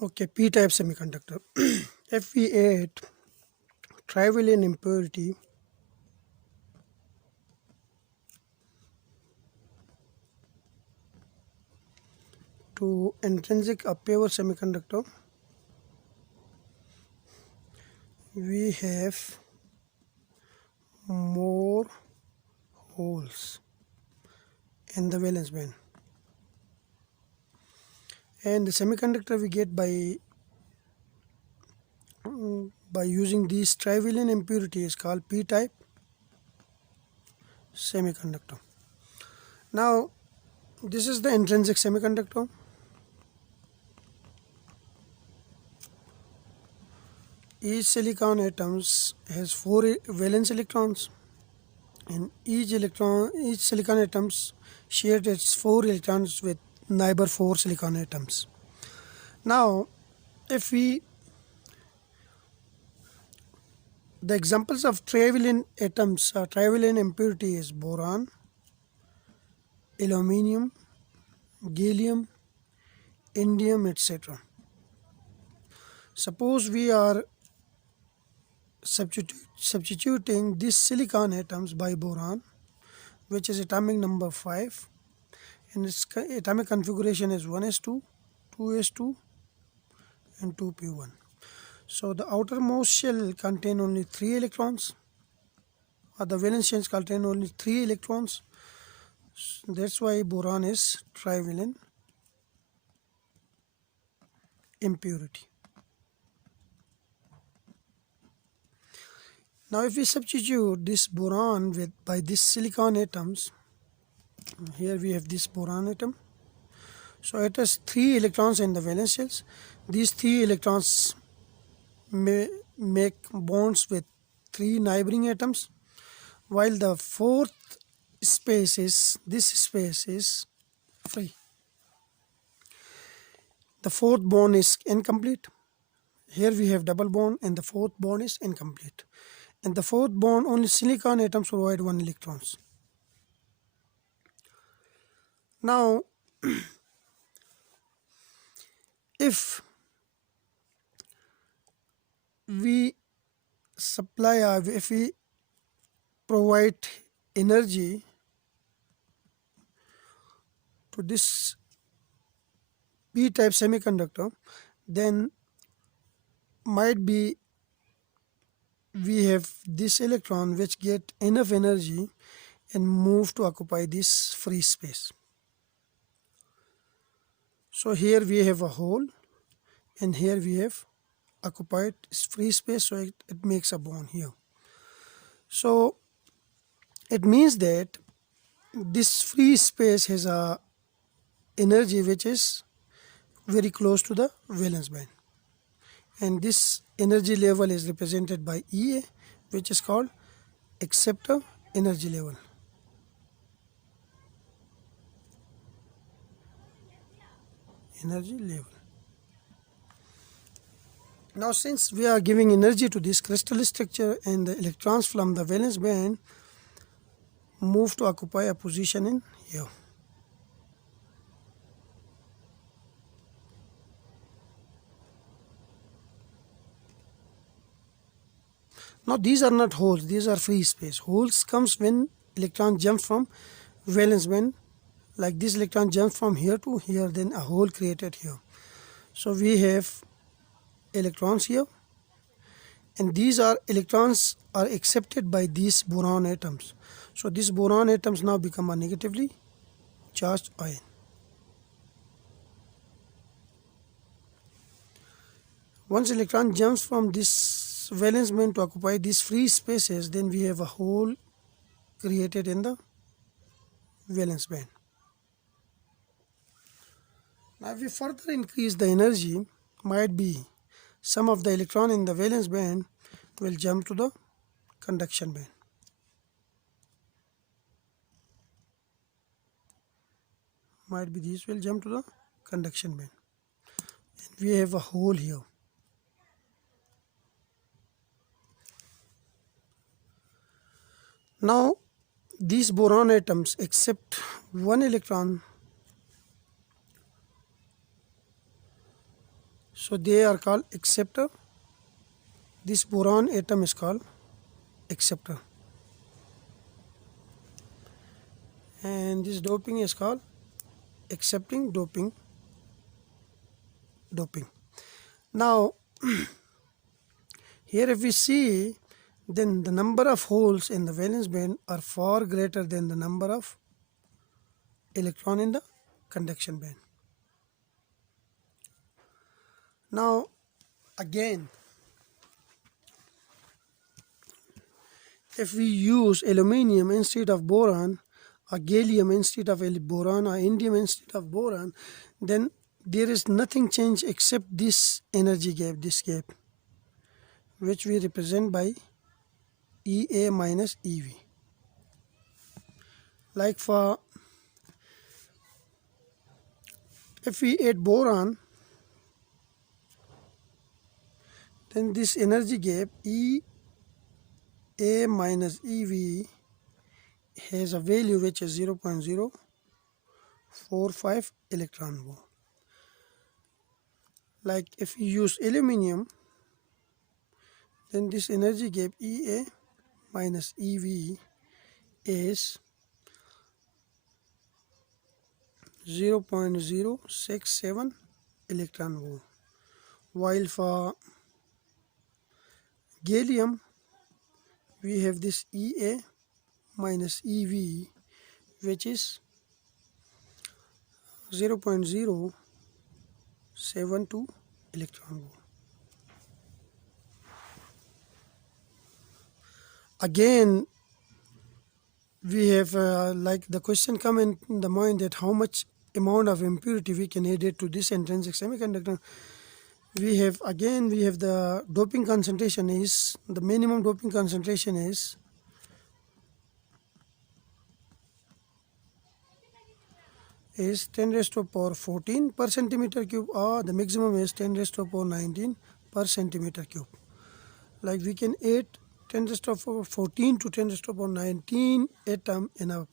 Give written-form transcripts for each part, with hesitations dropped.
Okay, p-type semiconductor. Fe8 trivalent impurity to intrinsic a pure semiconductor, we have more holes in the valence band, and the semiconductor we get by using these trivalent impurity is called p-type semiconductor. Now this is the intrinsic semiconductor. Each silicon atoms has 4 valence electrons, and each silicon atoms shared its 4 electrons with neighbor 4 silicon atoms. Now if we the examples of trivalent atoms or trivalent impurity is boron, aluminum, gallium, indium, etc. Suppose we are substituting these silicon atoms by boron, which is atomic number 5, and its atomic configuration is 1s2, 2s2, and 2p1. So the outermost shell contain only 3 electrons, or the valence shells contain only 3 electrons. That's why boron is trivalent impurity. Now if we substitute this boron by these silicon atoms, here we have this boron atom. So it has 3 electrons in the valence shells. These 3 electrons may make bonds with 3 neighboring atoms, while the fourth space is free. The fourth bond is incomplete. Here we have double bond, and the fourth bond is incomplete. And the fourth bond, only silicon atoms provide 1 electrons. Now if we if we provide energy to this p-type semiconductor, then might be we have this electron which get enough energy and move to occupy this free space. So here we have a hole, and here we have occupied free space, so it makes a bond here. So it means that this free space has a energy which is very close to the valence band, and this energy level is represented by EA, which is called acceptor energy level. Now since we are giving energy to this crystal structure, and the electrons from the valence band move to occupy a position in here. Now these are not holes, these are free space. Holes comes when electron jumps from valence band, like this electron jumps from here to here, then a hole created here. So we have electrons here, and these are electrons are accepted by these boron atoms. So these boron atoms now become a negatively charged ion. Once electron jumps from this valence band to occupy these free spaces, then we have a hole created in the valence band. Now if we further increase the energy, might be some of the electron in the valence band will jump to the conduction band. Might be these will jump to the conduction band, and we have a hole here. Now these boron atoms accept 1 electron, So they are called acceptor. This boron atom is called acceptor, and this doping is called accepting doping. Now here if we see, then the number of holes in the valence band are far greater than the number of electron in the conduction band. Now again, if we use aluminium instead of boron, or gallium instead of boron, or indium instead of boron, then there is nothing changed except this energy gap, this gap, which we represent by EA minus EV. Like for, if we add boron, then this energy gap EA minus EV has a value which is 0.045 electron volt. Like if you use aluminium, then this energy gap EA minus EV is 0.067 electron volt. While for gallium, we have this EA minus EV, which is 0.072 electron volt. Again, we have like the question come in the mind that how much amount of impurity we can add it to this intrinsic semiconductor. We have the doping concentration is, the minimum doping concentration is 10 raised to the power 14 per centimeter cube, or the maximum is 10 raised to the power 19 per centimeter cube. Like we can add 10 raised to the power 14 to 10 raised to the power 19 atom in a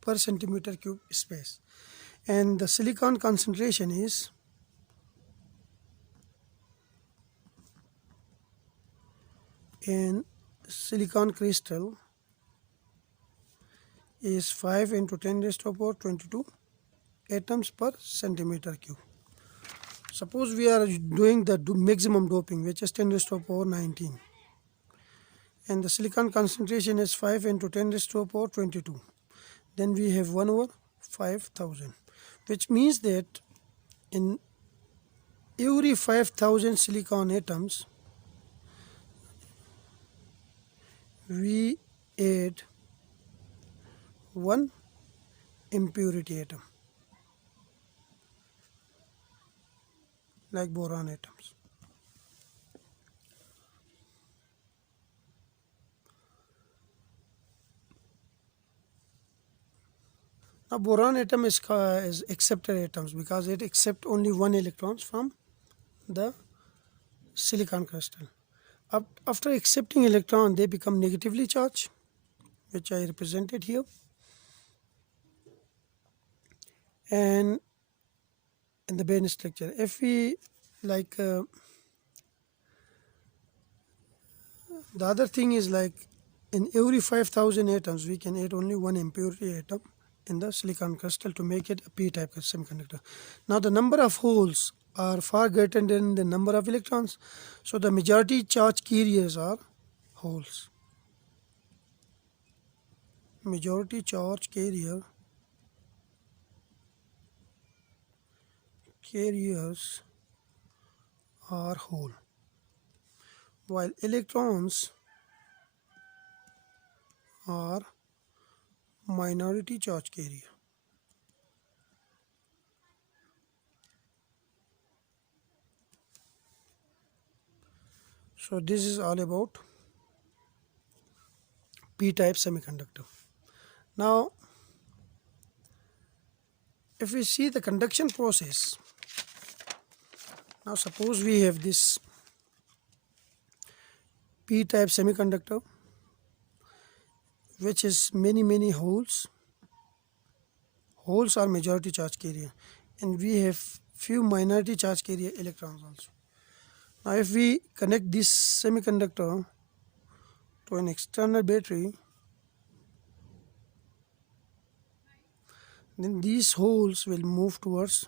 per centimeter cube space. And the silicon concentration is in silicon crystal is 5 into 10 raised to the power 22 atoms per centimeter cube. Suppose we are doing the maximum doping, which is 10 raised to the power 19, and the silicon concentration is 5 into 10 raised to the power 22. Then we have 1 over 5,000, which means that in every 5,000 silicon atoms, we add one impurity atom, like boron atoms. Now boron atom is acceptor atoms because it accepts only one electrons from the silicon crystal. After accepting electron, they become negatively charged, which I represented here. And in the band structure, if we like the other thing is like in every 5,000 atoms, we can add only one impurity atom in the silicon crystal to make it a p-type semiconductor. Now the number of holes are far greater than the number of electrons, so the majority charge carriers are holes. Majority charge carriers are hole, while electrons are minority charge carrier. So this is all about p-type semiconductor. Now if we see the conduction process, now suppose we have this p-type semiconductor which is many holes. Holes are majority charge carrier, and we have few minority charge carrier electrons also. Now if we connect this semiconductor to an external battery, then these holes will move towards